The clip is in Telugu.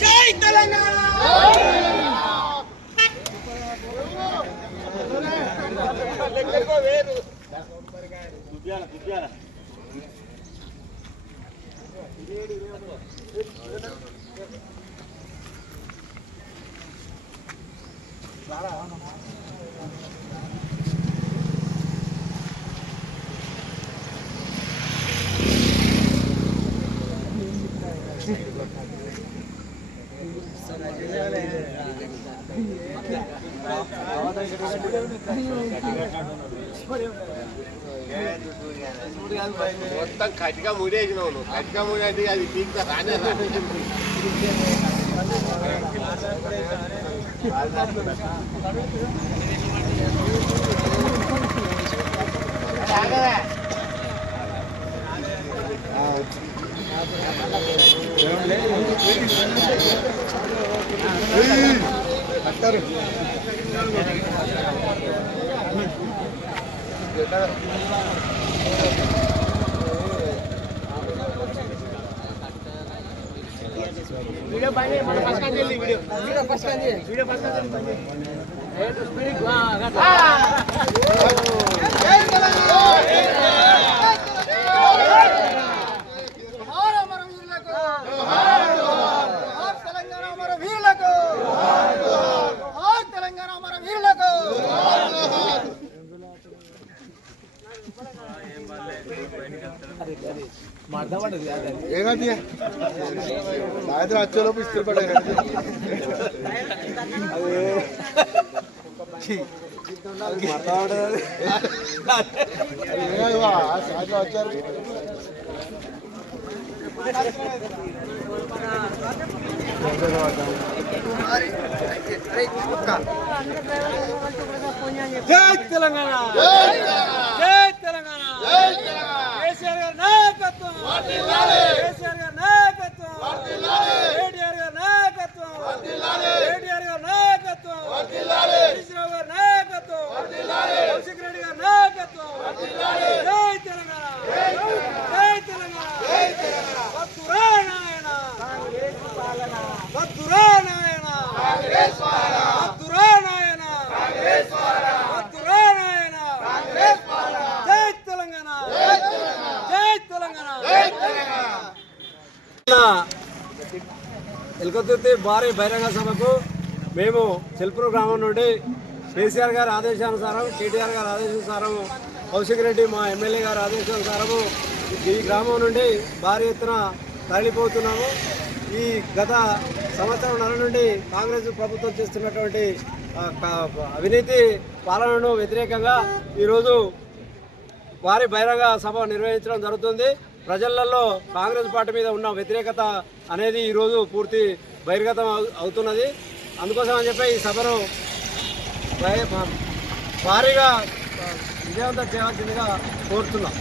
జై తెలంగాణ రారా మొత్తం కటిక ముడేసినావు నువ్వు. కటిగా ముడి అంటే అది పీక్తా రానే రా జోహార్ అమర సాయంత్రం వచ్చేలోపు ఇస్త్రీ పడే. సాయంత్రం వచ్చారు. జై తెలంగాణ. జై తెలంగాణ. కేసీఆర్ గారి కేసీఆర్ గారి నాయకత్వం కేటీఆర్ గారి నాయకత్వం కేటీఆర్ గారి నాయకత్వం హరీష్ రావు గారి నాయకత్వం కౌశిక్ రెడ్డి గారి నాయకత్వం జై తెలంగాణ జై తెలంగాణ వద్దురా నాయన వద్దురా నాయన వద్దురా నాయన వద్దురా నాయన జై తెలంగాణ జై తెలంగాణ ఎలకతుర్తి భారీ బహిరంగ సభకు మేము చెల్పూరు గ్రామం నుండి కేసీఆర్ గారి ఆదేశానుసారం కేటీఆర్ గారి ఆదేశానుసారం కౌశిక్ రెడ్డి మా ఎమ్మెల్యే గారి ఆదేశానుసారము ఈ గ్రామం నుండి భారీ ఎత్తున తరలిపోతున్నాము. ఈ గత సంవత్సరం నుండి కాంగ్రెస్ ప్రభుత్వం చేస్తున్నటువంటి అవినీతి పాలనను వ్యతిరేకంగా ఈరోజు భారీ బహిరంగ సభ నిర్వహించడం జరుగుతుంది. ప్రజలలో కాంగ్రెస్ పార్టీ మీద ఉన్న వ్యతిరేకత అనేది ఈరోజు పూర్తి బహిర్గతం అవుతున్నది. అందుకోసం అని చెప్పి ఈ సభను భారీగా విజయవంతం చేయాల్సిందిగా కోరుతున్నాం.